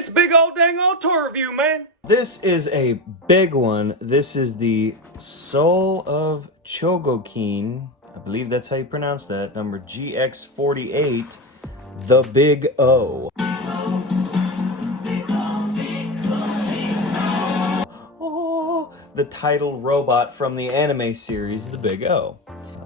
It's a big old dang old tour review, man. This is a big one. This is the Soul of Chogokin. I believe that's how you pronounce that. Number GX48, the Big O. Oh, the title robot from the anime series, The Big O.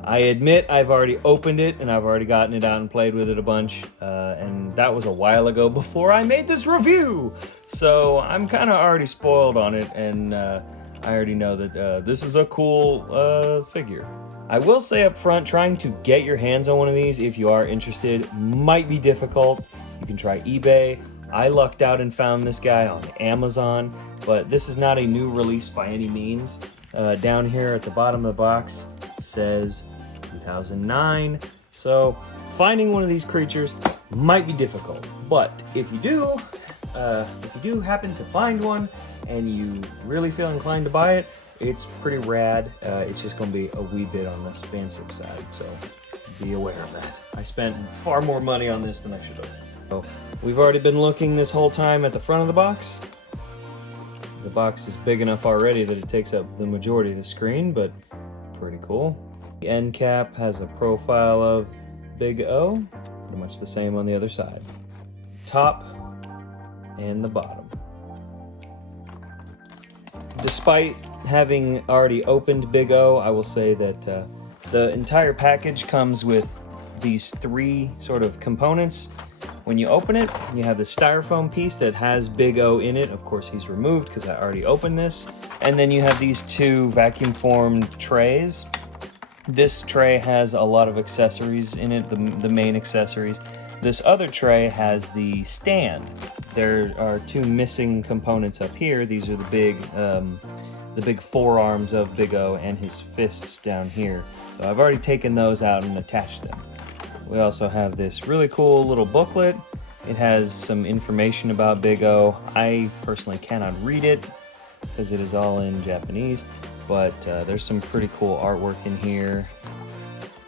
I admit I've already opened it and I've already gotten it out and played with it a bunch, and that was a while ago before I made this review. So I'm kind of already spoiled on it, and I already know that this is a cool figure. I will say up front, trying to get your hands on one of these, if you are interested, might be difficult. You can try eBay. I lucked out and found this guy on Amazon, but this is not a new release by any means. Down here at the bottom of the box says 2009, so finding one of these creatures might be difficult. But if you do happen to find one and you really feel inclined to buy it, it's pretty rad. It's just going to be a wee bit on the expensive side, so be aware of that. I spent far more money on this than I should have. So we've already been looking this whole time at the front of the box. The box is big enough already that it takes up the majority of the screen, but pretty cool. The end cap has a profile of Big O, pretty much the same on the other side. Top and the bottom. Despite having already opened Big O, I will say that the entire package comes with these three sort of components. When you open it, you have the styrofoam piece that has Big O in it. Of course, he's removed because I already opened this. And then you have these two vacuum-formed trays. This tray has a lot of accessories in it, the main accessories. This other tray has the stand. There are two missing components up here. These are the big forearms of Big O and his fists down here. So I've already taken those out and attached them. We also have this really cool little booklet. It has some information about Big O. I personally cannot read it because it is all in Japanese, but there's some pretty cool artwork in here.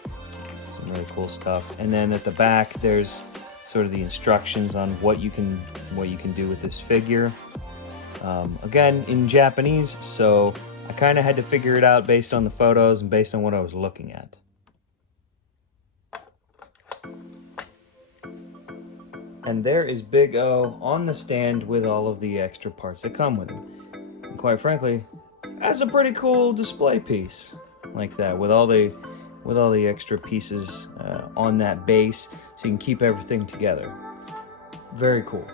Some really cool stuff. And then at the back, there's sort of the instructions on what you can do with this figure. Again, in Japanese, so I kind of had to figure it out based on the photos and based on what I was looking at. And there is Big O on the stand with all of the extra parts that come with him. And quite frankly, that's a pretty cool display piece like that, with all the extra pieces on that base, so you can keep everything together. Very cool.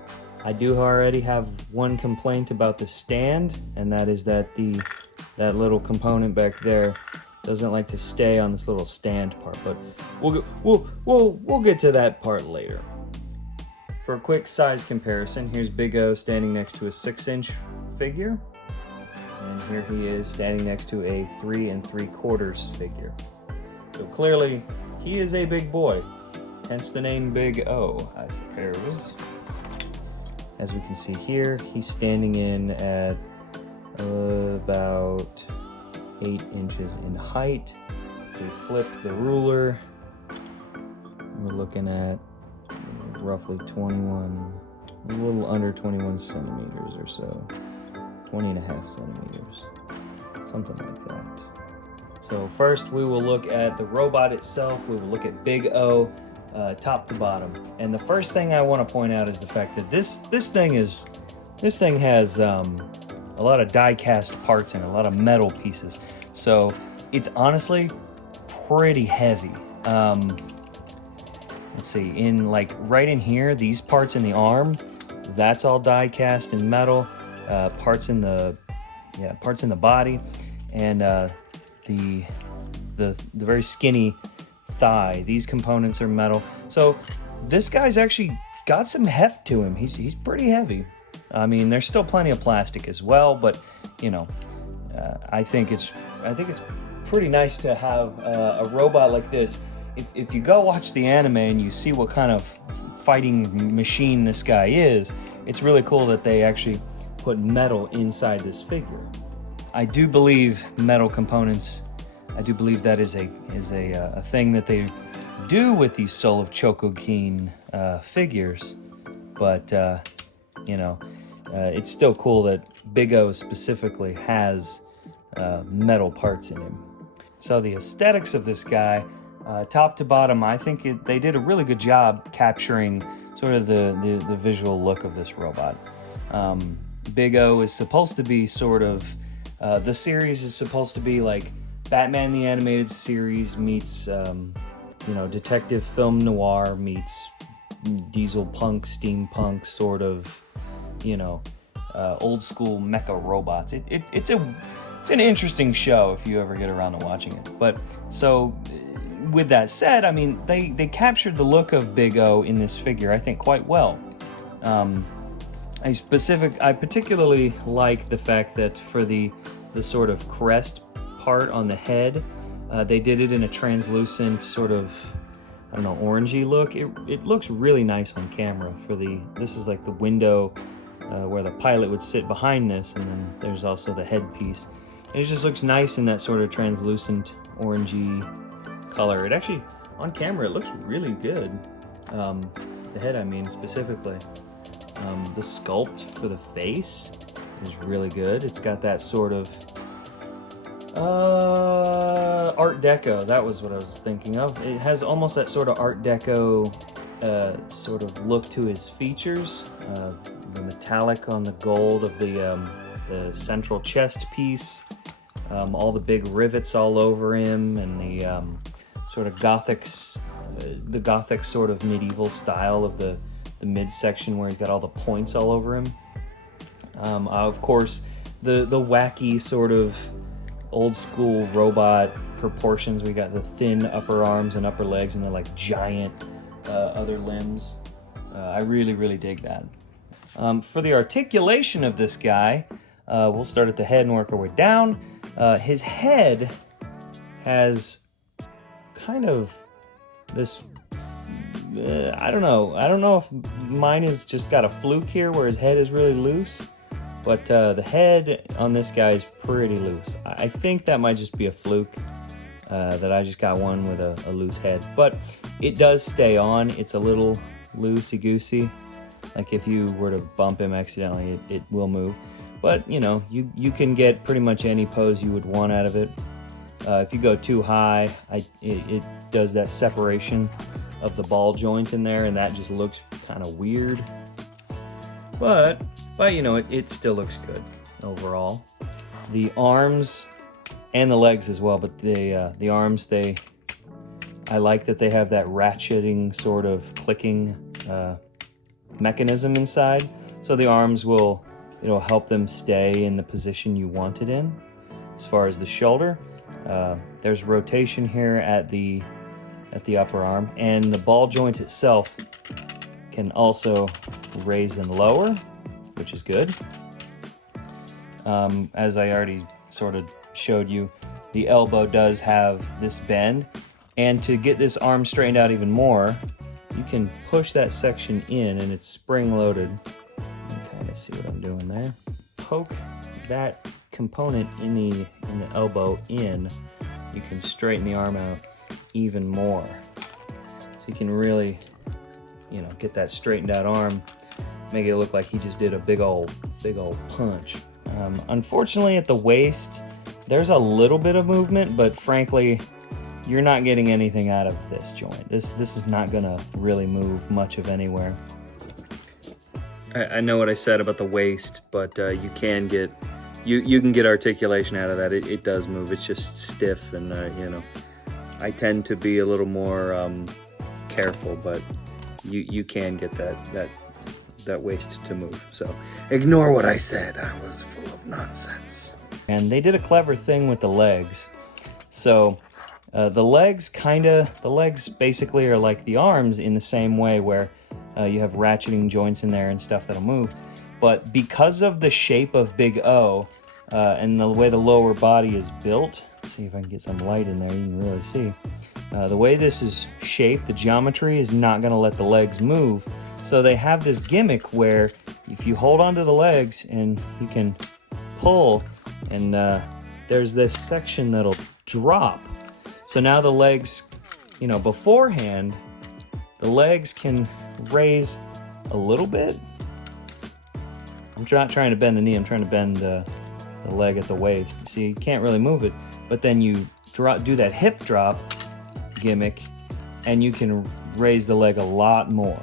I do already have one complaint about the stand, and that is that that little component back there doesn't like to stay on this little stand part. But we'll get to that part later. For a quick size comparison, here's Big O standing next to a 6-inch figure, and here he is standing next to a 3 3/4 figure. So clearly, he is a big boy, hence the name Big O, I suppose. As we can see here, he's standing in at about 8 inches in height. If we flip the ruler, we're looking at roughly 21, a little under 21 centimeters or so. 20.5 centimeters, something like that. So first we will look at the robot itself. We will look at Big O, top to bottom. And the first thing I want to point out is the fact that this thing has a lot of die-cast parts in it, a lot of metal pieces. So it's honestly pretty heavy. Let's see, right in here, these parts in the arm, that's all die-cast in metal. Parts in the body, and the very skinny thigh. These components are metal. So this guy's actually got some heft to him. He's pretty heavy. I mean, there's still plenty of plastic as well, but you know, I think it's pretty nice to have a robot like this. If you go watch the anime and you see what kind of fighting machine this guy is, it's really cool that they actually put metal inside this figure. I do believe metal components, I do believe that is a thing that they do with these Soul of Chogokin figures, but you know, it's still cool that Big O specifically has metal parts in him. So the aesthetics of this guy, top to bottom, I think they did a really good job capturing sort of the visual look of this robot. Big O is supposed to be sort of, the series is supposed to be like Batman the Animated Series meets, you know, detective film noir meets diesel punk, steampunk sort of, you know, old school mecha robots. It's an interesting show if you ever get around to watching it. But so with that said, I mean, they captured the look of Big O in this figure, I think, quite well. I particularly like the fact that for the sort of crest part on the head, they did it in a translucent sort of, I don't know, orangey look. It looks really nice on camera. This is like the window where the pilot would sit behind this, and then there's also the headpiece. And it just looks nice in that sort of translucent orangey color. It actually, on camera, it looks really good. The head, I mean, specifically. The sculpt for the face is really good. It's got that sort of Art Deco. That was what I was thinking of. It has almost that sort of Art Deco sort of look to his features. The metallic on the gold of the central chest piece. All the big rivets all over him, and the sort of gothic sort of medieval style of the midsection where he's got all the points all over him. Of course, the wacky sort of old school robot proportions. We got the thin upper arms and upper legs, and they're like giant other limbs. I really dig that. For the articulation of this guy, we'll start at the head and work our way down. His head has kind of this, I don't know if mine is just got a fluke here where his head is really loose, but the head on this guy is pretty loose. I think that might just be a fluke, that I just got one with a loose head, but it does stay on. It's a little loosey-goosey. Like if you were to bump him accidentally, it will move. But, you know, you can get pretty much any pose you would want out of it. If you go too high, it does that separation of the ball joint in there, and that just looks kind of weird. But you know, it still looks good overall. The arms and the legs as well, but the arms, I like that they have that ratcheting sort of clicking mechanism inside. So the arms it'll help them stay in the position you want it in. As far as the shoulder, there's rotation here at the upper arm, and the ball joint itself can also raise and lower, which is good. As I already sort of showed you, the elbow does have this bend, and to get this arm straightened out even more, you can push that section in, and it's spring-loaded. Kind of see what I'm doing there. Poke that component in the elbow in, you can straighten the arm out even more. So you can really, you know, get that straightened out arm, make it look like he just did a big old punch. Unfortunately, at the waist, there's a little bit of movement, but frankly, you're not getting anything out of this joint. This is not gonna really move much of anywhere. I know what I said about the waist, but you can get articulation out of that. It does move. It's just stiff, and you know, I tend to be a little more careful, but you can get that waist to move. So ignore what I said. I was full of nonsense. And they did a clever thing with the legs. So the legs basically are like the arms in the same way, where you have ratcheting joints in there and stuff that'll move. But because of the shape of Big O and the way the lower body is built, let's see if I can get some light in there, you can really see. The way this is shaped, the geometry is not going to let the legs move. So they have this gimmick where if you hold onto the legs and you can pull, and there's this section that'll drop. So now the legs, you know, beforehand, the legs can raise a little bit, I'm not trying to bend the knee, I'm trying to bend the leg at the waist. You see, you can't really move it, but then you do that hip drop gimmick, and you can raise the leg a lot more.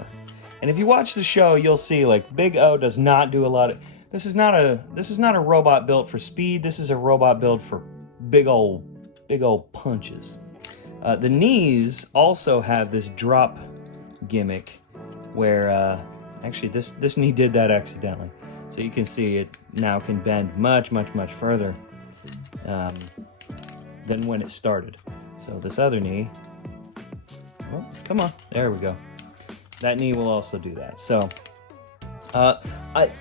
And if you watch the show, you'll see like Big O does not do a lot of. This is not a robot built for speed. This is a robot built for big old punches. The knees also have this drop gimmick, where actually this knee did that accidentally. So you can see it now can bend much further than when it started. So this other knee, well, come on, there we go. That knee will also do that. So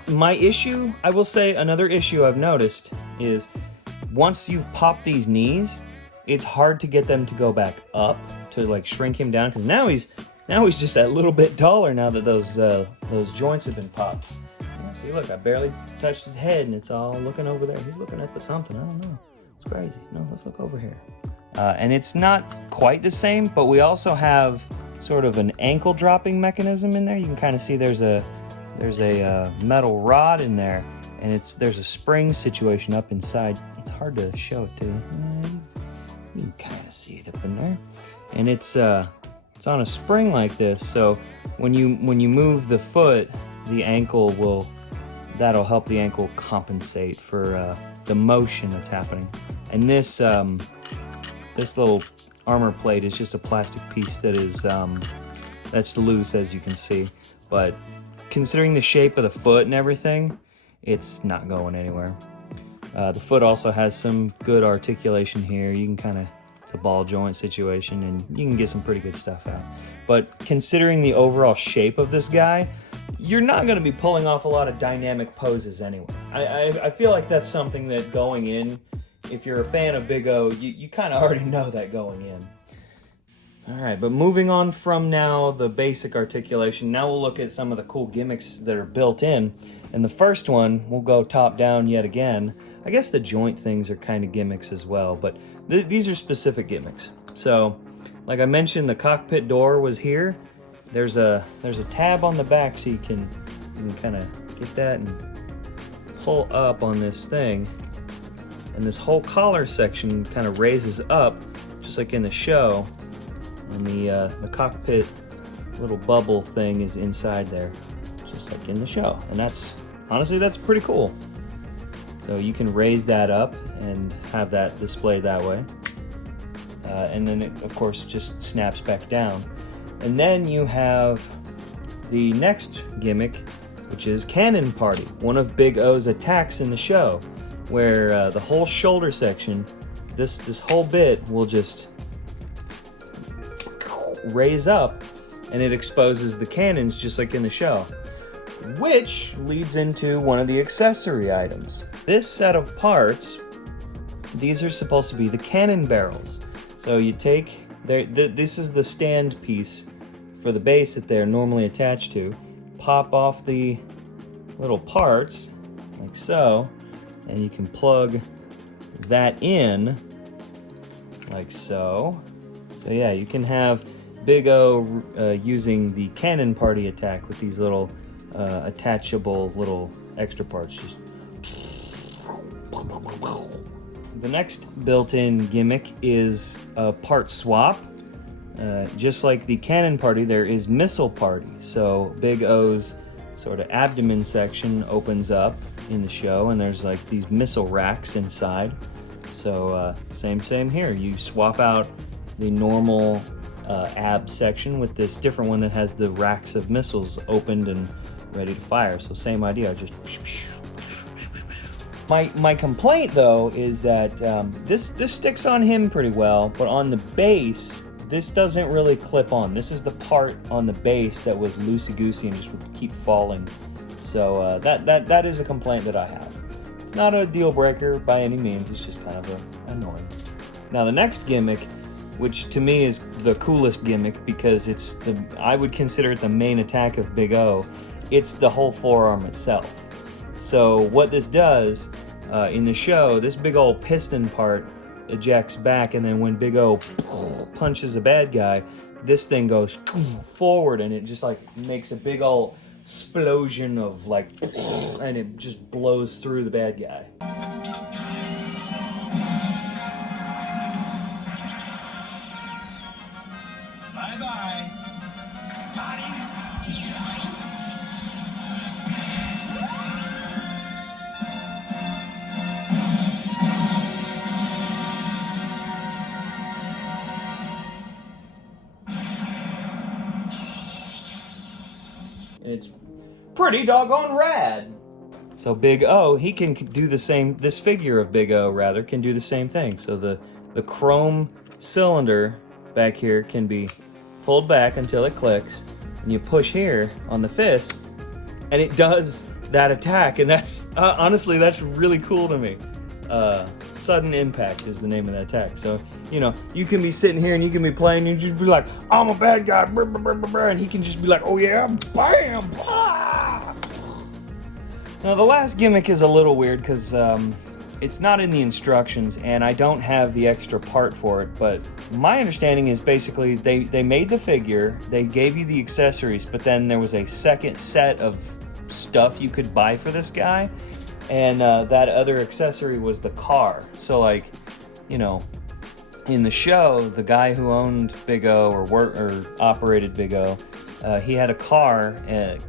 my issue, I will say another issue I've noticed is once you've popped these knees, it's hard to get them to go back up to like shrink him down, because now he's just that little bit taller now that those joints have been popped. Yeah, see, look, I barely touched his head and it's all looking over there. He's looking at something, I don't know. It's crazy. No, let's look over here. And it's not quite the same, but we also have sort of an ankle dropping mechanism in there. You can kind of see there's a metal rod in there, and there's a spring situation up inside. It's hard to show it to you. You can kind of see it up in there, and it's on a spring like this. So when you move the foot, the ankle that'll help the ankle compensate for the motion that's happening. And this little armor plate is just a plastic piece that is that's loose, as you can see. But considering the shape of the foot and everything, it's not going anywhere. The foot also has some good articulation here. You can it's a ball joint situation, and you can get some pretty good stuff out. But considering the overall shape of this guy, you're not going to be pulling off a lot of dynamic poses anyway. I feel like that's something that going in, if you're a fan of Big O, you kind of already know that going in. Alright, but moving on from now the basic articulation, now we'll look at some of the cool gimmicks that are built in. And the first one, we'll go top down yet again. I guess the joint things are kind of gimmicks as well, but these are specific gimmicks. So, like I mentioned, the cockpit door was here. There's a tab on the back, so you can kind of get that and pull up on this thing. And this whole collar section kind of raises up, just like in the show. And the cockpit little bubble thing is inside there, just like in the show. And honestly, that's pretty cool. So you can raise that up and have that displayed that way. And then it, of course, just snaps back down. And then you have the next gimmick, which is Cannon Party, one of Big O's attacks in the show, where the whole shoulder section, this whole bit will just raise up, and it exposes the cannons just like in the show, which leads into one of the accessory items. This set of parts, these are supposed to be the cannon barrels. So you take, this is the stand piece for the base that they're normally attached to. Pop off the little parts, like so, and you can plug that in, like so. So yeah, you can have Big O using the Cannon Party attack with these little attachable little extra parts. Just the next built-in gimmick is a part swap. Just like the Cannon Party, there is Missile Party. So Big O's sort of abdomen section opens up in the show, and there's like these missile racks inside. So same here. You swap out the normal ab section with this different one that has the racks of missiles opened and ready to fire. So same idea, just my complaint though is that this sticks on him pretty well, but on the base this doesn't really clip on. This is the part on the base that was loosey-goosey and just would keep falling. So that is a complaint that I have. It's not a deal breaker by any means, it's just kind of annoying. Now the next gimmick, which to me is the coolest gimmick because I would consider it the main attack of Big O, it's the whole forearm itself. So what this does in the show, this big old piston part ejects back, and then when Big O punches a bad guy, this thing goes forward and it just like makes a big old explosion of like, and it just blows through the bad guy. Bye-bye, Donnie. It's pretty doggone rad. So Big O, he can do the same, this figure of Big O, rather, can do the same thing. So the chrome cylinder back here can be pulled back until it clicks, and you push here on the fist, and it does that attack, and that's, honestly, that's really cool to me. Sudden Impact is the name of that attack. So, you know, you can be sitting here and you can be playing, and you just be like, I'm a bad guy, and he can just be like, oh yeah, bam, ah! Now the last gimmick is a little weird because it's not in the instructions, and I don't have the extra part for it, but my understanding is basically they made the figure, they gave you the accessories, but then there was a second set of stuff you could buy for this guy, and that other accessory was the car. So like, you know, in the show, the guy who owned Big O or operated Big O, he had a car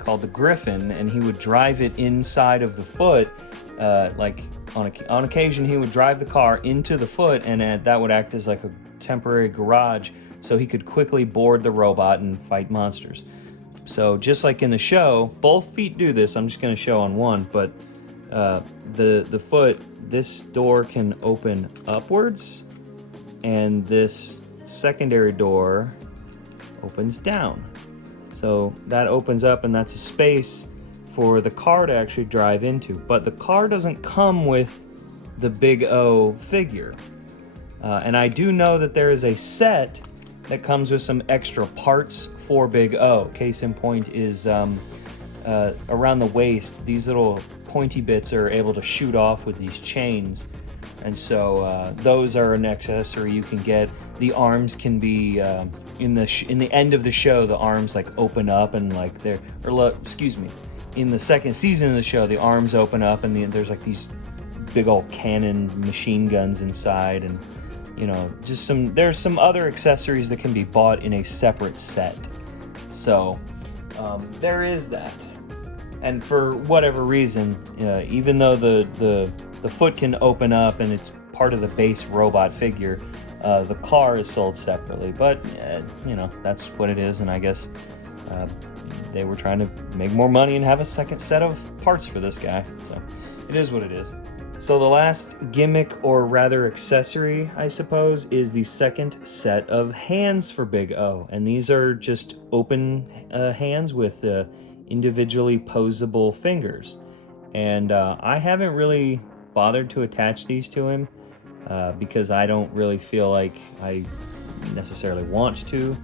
called the Griffin, and he would drive it inside of the foot. Like on occasion, he would drive the car into the foot, and that would act as like a temporary garage, so he could quickly board the robot and fight monsters. So just like in the show, both feet do this. I'm just going to show on one, but the foot, this door can open upwards, and this secondary door opens down. So that opens up, and that's a space for the car to actually drive into. But the car doesn't come with the Big O figure. And I do know that there is a set that comes with some extra parts for Big O. Case in point is around the waist, these little pointy bits are able to shoot off with these chains. And so those are an accessory you can get. The arms can be in the end of the show. The arms like open up and like in the second season of the show, the arms open up and there's like these big old cannon machine guns inside, and you know, just there's some other accessories that can be bought in a separate set. So there is that. And for whatever reason, even though the foot can open up and it's part of the base robot figure, the car is sold separately. But you know, that's what it is, and I guess they were trying to make more money and have a second set of parts for this guy. So it is what it is. So the last gimmick, or rather accessory, I suppose, is the second set of hands for Big O. And these are just open hands with individually posable fingers. And I haven't really bothered to attach these to him because I don't really feel like I necessarily want to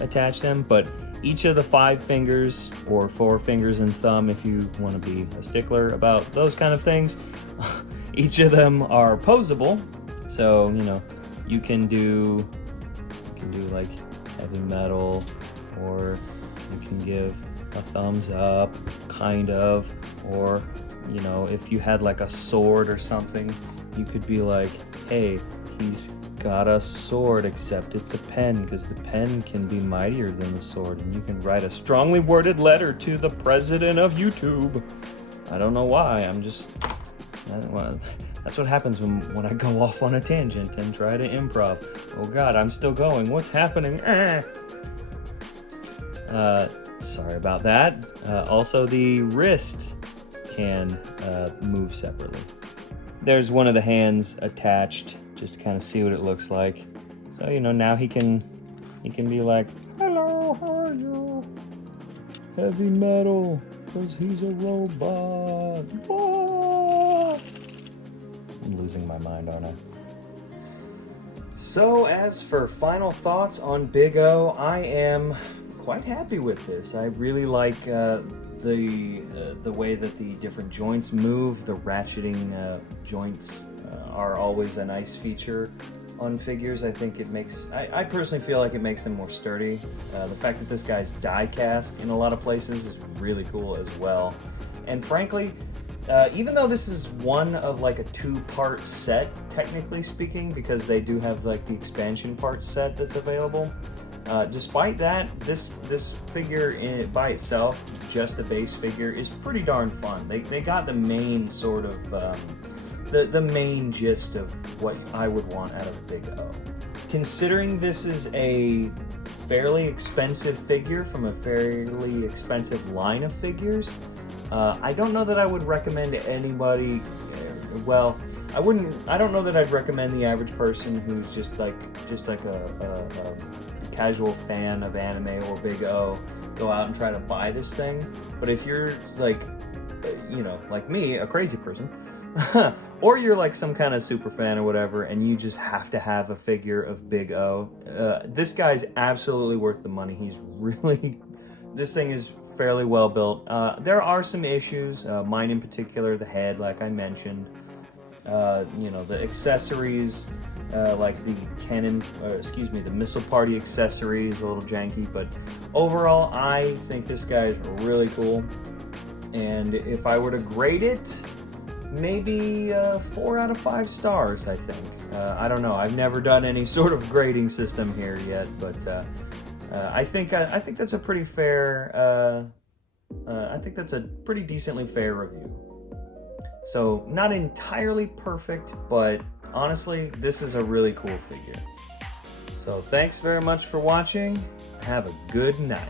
attach them. But each of the 5 fingers, or 4 fingers and thumb if you want to be a stickler about those kind of things, each of them are posable. So, you know, you can do like heavy metal, or you can give a thumbs up, kind of, or, you know, if you had like a sword or something, you could be like, hey, he's got a sword, except it's a pen, because the pen can be mightier than the sword, and you can write a strongly worded letter to the president of YouTube. I don't know why, that's what happens when I go off on a tangent and try to improv. Oh god, I'm still going. What's happening? Sorry about that. Also, the wrist can move separately. There's one of the hands attached, just to kind of see what it looks like. So, you know, now he can be like, hello, how are you? Heavy metal, because he's a robot. Ah! I'm losing my mind, aren't I? So, as for final thoughts on Big O, I am quite happy with this. I really like the way that the different joints move. The ratcheting joints are always a nice feature. on figures. I think it makes, I personally feel like it makes them more sturdy. The fact that this guy's die cast in a lot of places is really cool as well. And frankly, even though this is one of like a 2-part set, technically speaking, because they do have like the expansion part set that's available, despite that, this figure by itself, just the base figure, is pretty darn fun. They got the main sort of, the main gist of what I would want out of a Big O. Considering this is a fairly expensive figure from a fairly expensive line of figures, I don't know that I would recommend anybody, well, I don't know that I'd recommend the average person who's just like a casual fan of anime or Big O go out and try to buy this thing. But if you're like, you know, like me, a crazy person, or you're like some kind of super fan or whatever, and you just have to have a figure of Big O, this guy's absolutely worth the money. He's really, this thing is fairly well built. There are some issues, mine in particular, the head, like I mentioned. You know, the accessories, like the cannon, the missile party accessory is a little janky, but overall, I think this guy is really cool. And if I were to grade it, maybe 4 out of 5 stars, I think. I don't know. I've never done any sort of grading system here yet, but I think that's a pretty fair. I think that's a pretty decently fair review. So not entirely perfect, but honestly, this is a really cool figure. So thanks very much for watching. Have a good night.